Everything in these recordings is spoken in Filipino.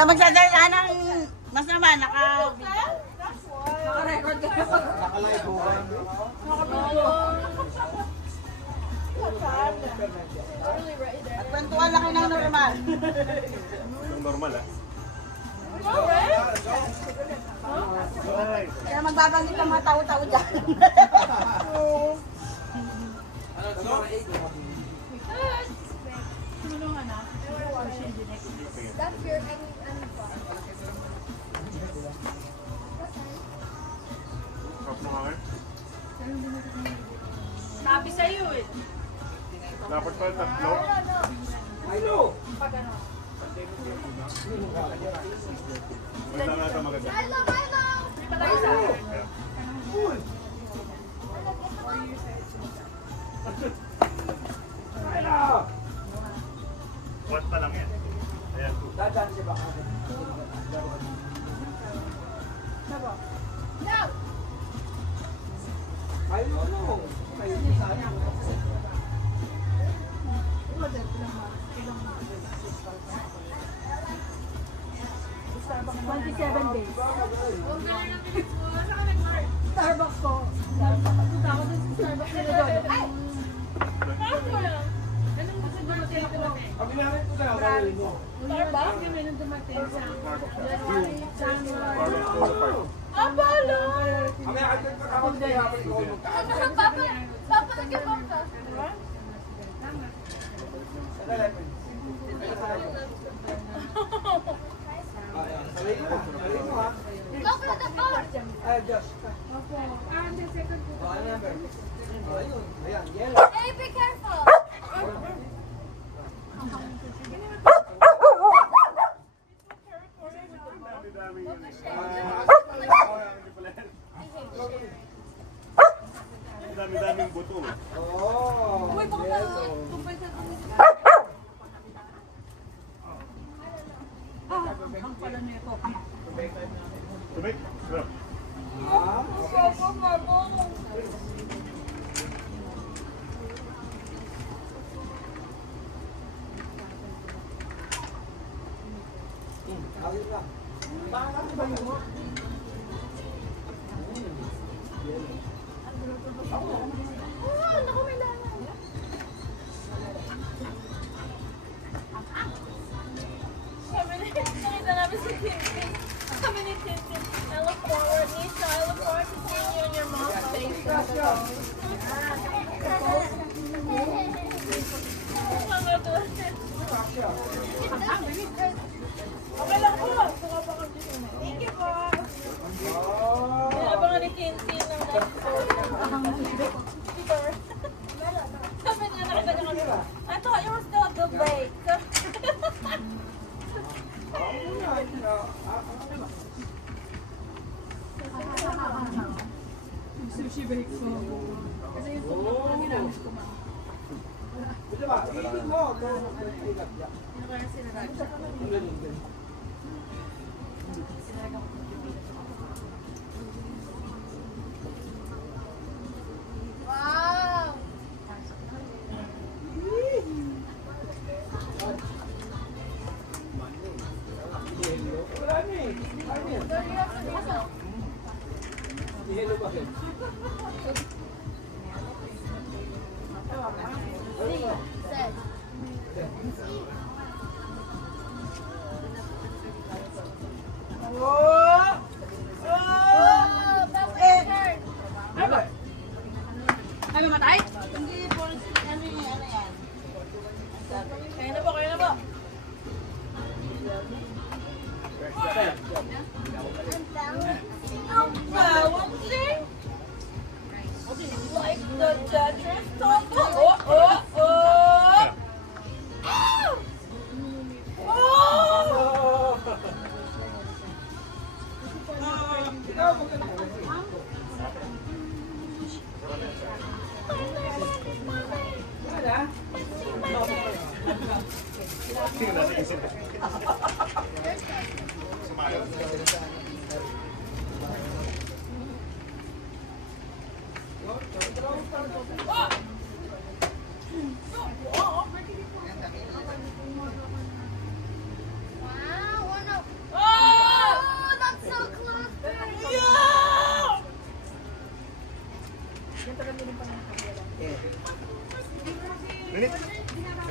Magsasalita ng mas naman, naka-record ka. Naka-live ho. At kwentuhan lang ng normal. Yung normal ah. Kaya magbabanggit ng mga tao-tao dyan. Sarap mo nga ngayon. Sabi sa'yo eh. Dapat pa tatlo. Maganda nga ito maganda. Hindi pa tayo sa What pa lang yan. Ayan. Starbucks ko. Punta ako dun sa Starbucks nila doon. Ay! Anong gusto dumating ito? Starbucks? Yung may nung dumating sa January. Ah, bala! Papa, nag-ibang ka? Local na po! Hey, be careful! Dami-dami yun eh. Dami-daming buto. Uy, baka na! Tumpay sa ang pala nito. Tubig? Sarap. Nakita namin si Tintin. Sabi ni Tintin, I look forward, Nisha, I look forward to seeing you and your mom's face. Okay lang po. Thank you po. Abangan ni Tintin ng next picture. Sabi niya, nakita niya kami. I thought you were still a good late. Sushi bake ko. Kasi yung sushi ko lang ginamit ko ma. Ano kaya sinarag? Wow! Ay, mamatay? Hindi, ano yan? Kaya na po, kaya na po. One thing? Like the Tetris top? Oh! Tingnan natin yung sila. Sumayo.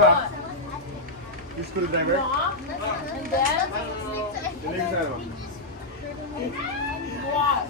What? Yung screwdriver? Lock? And then? Yung sa ano? What?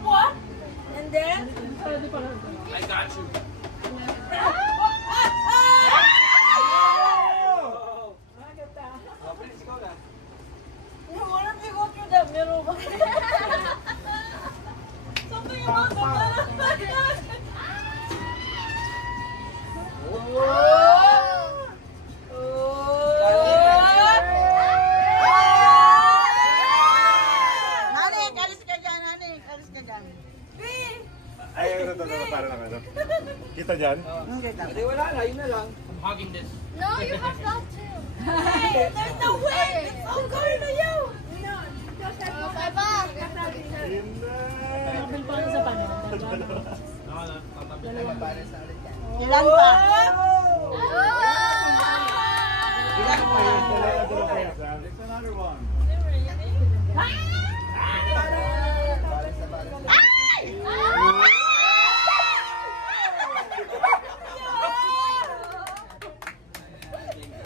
What? And then? I got you. You want to go through that middle one? Something about the middle. Nanik, alis ka dyan, Nanik. Alis ka dyan. Ay, ano to, para lang ano. Kita dyan? Hindi ka. Hindi, wala na, yun na lang. I'm hugging this. No, you have that too. Hey, there's no way. It's all going to you. Baba. Yun na. No, no, tatabi. Ilan pa? Ilan pa yan? Dalawa pa yan. There's another one.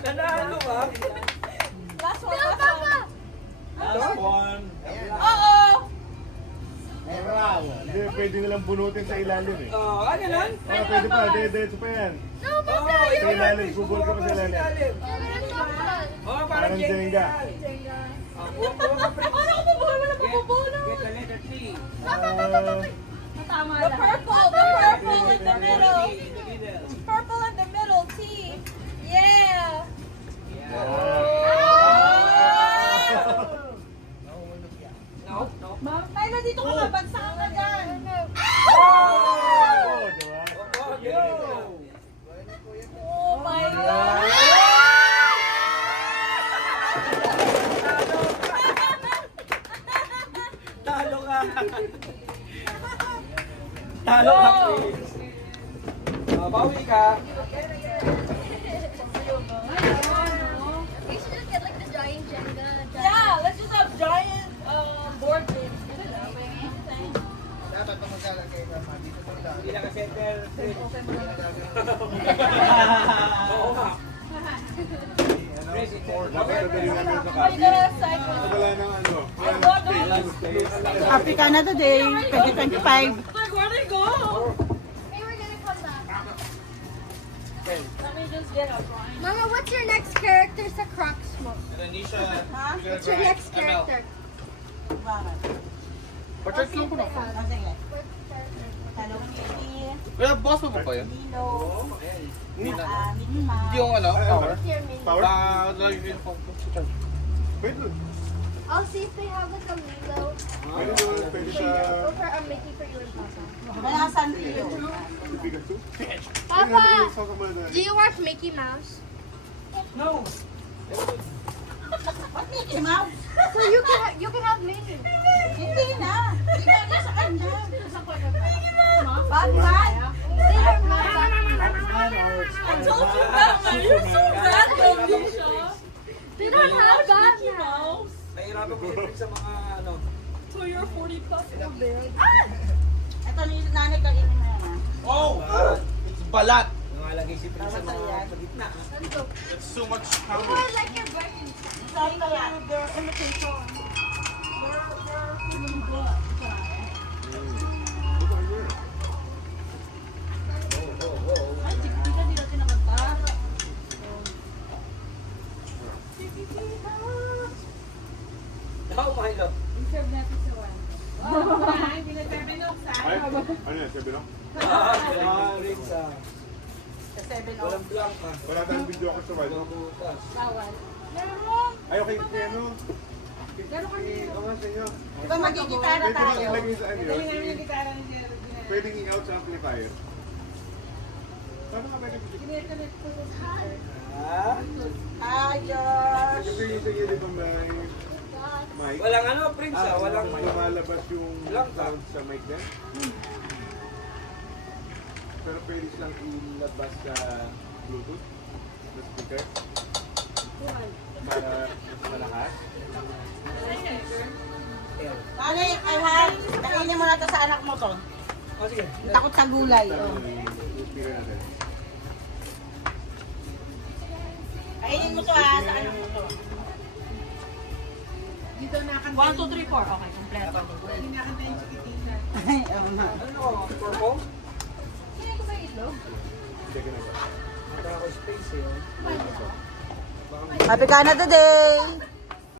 Nanalo ka? Last one. No, Last Baba. one. Last one. Uh-oh. Hindi, pwede nilang bunutin sa ilalim eh. Oh, ano lang? Ah, pwede pa, diretso pa yan. No, Oh, Baba. Sa ilalim, bubol ka pa sa ilalim. Oh, Parang Jenga. Oh, buwak ka pre. Ano ko mabuhay? Wala pa mabuhay. Get the letter T. The purple in the middle. T in the middle. Purple in the middle, T. Yeah. No, no. Ay, nandito ka na. Bagsakan ka dyan. Oh, diba? Oh, yo. Oh my God. Talo ka. Talo ka, Prince. Bawi ka. We should just get like the giant Jenga. Yeah, let's just have giant board games. Hindi lang ka-center. Oo nga. Prince, Napakadali namin sa Are you copy. gonna cycle? Wala nang ano. I got those. Happy ka na today, 2025. Like, where'd they go? Hey, we're gonna come back. Let me just get a drawing. Mama, what's your next character sa Crocs mo? Anisha, What's your next character? Bakit? pa-charge lang ko na. Ah, sige. Hello Kitty, Kaya boss mo pa yan? Lilo, Hindi Mickey Mouse. yung ano, power. What's your mini? Power? Lagi ko yung phone ko sa charge. Pwede doon. I'll see if they have like a Milo Pwede doon. Pwede sa... or a Mickey for you and Papa. Wala San Rio. Bibigat to. Papa, Saan ka muna do you watch Mickey Mouse? no. Ba't Mickey Mouse? So you can have Mickey. Hindi na. Hindi na sa kanya. Batman? They don't have I told you Batman. You're so random, Nisha. They don't have Mickey Batman. Mouse. Nahirapan ko rin sa mga ano. So you're 40 plus. Ito ni nanay kainin mo yan ha. Oh! It's balat! Nangalagay si Prince sa mga pagitna. Let's go. It's so much Oh, power. I like your buttons. Sorry ka yan. They're imitation. Ay, di ka dito kinakanta. Now, Milo. Ay, ano yan? Sabi lang? Rinsa. Sa 7 Walang blank ah. Wala tayong video ako sa white. Butas. Ay, okay. Kaya ano? Oo nga sa inyo. Di ba magigitara Pwede tayo? bang ilagay sa ano yun? Pwedeng i-out sa amplifier. Saan ka pwede? Ah? Hi, Josh. Kasi yung sa gilid ng mic. Walang ano, Prince ah. Walang lumalabas yung Lang ka. sound sa mic din. Pero pwede silang ilabas sa Bluetooth. Sa speaker. Para mas malakas. Nanay, I have. Kainin mo na to sa anak mo to. Oh, sige. Takot sa gulay. Sa Oh. yung speaker natin. Kainin mo to ha, sa anak mo to. 1, 2, 3, 4. Okay, kompleto. Ay, ma. Ano? Purple? Kaya ko ba itlog? Wala ako space eh. Happy Canada Day!